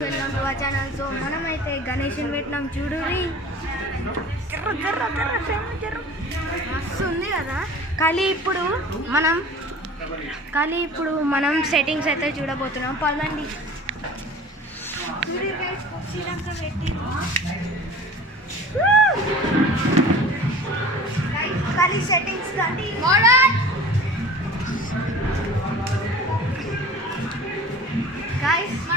Welcome to our channel. So మనమైతే గణేష్ని పెట్టినాం చూడురి. మస్తు ఉంది కదా. కానీ ఇప్పుడు మనం సెట్టింగ్స్ అయితే చూడబోతున్నాం. పదండి కానీ సెట్టింగ్స్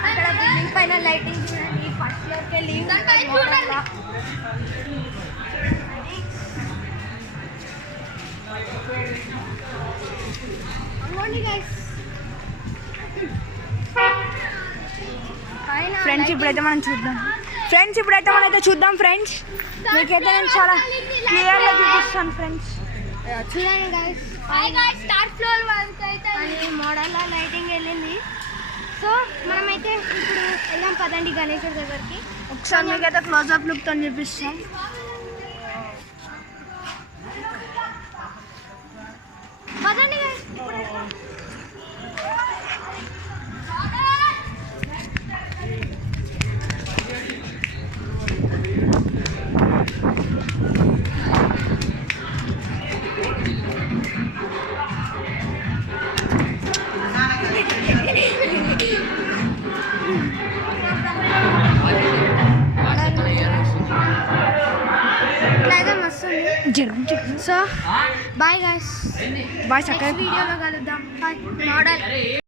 అక్కడ బిల్డింగ్ పైన లైటింగ్ చూడండి. ఫస్ట్ ఫ్లోర్కి వెళ్ళి ఫ్రెండ్స్ ఇప్పుడైతే మనం చూద్దాం ఫ్రెండ్స్ మీకైతే నేను చాలా క్లియర్గా చూపిస్తాను ఫ్రెండ్స్. చూడండి గైస్, థర్డ్ ఫ్లోర్ వరకు అయితే మోడల్లో లైటింగ్ వెళ్ళింది. సో మనమైతే ఇప్పుడు వెళ్దాం పదండి గణేశుడి దగ్గరికి. ఒకసారి మీకైతే క్లోజ్అప్ లుక్తో చూపిస్తాం. పదండి guys. So bye guys, bye చక్కగా వీడియోలో కలుద్దాం. Bye model.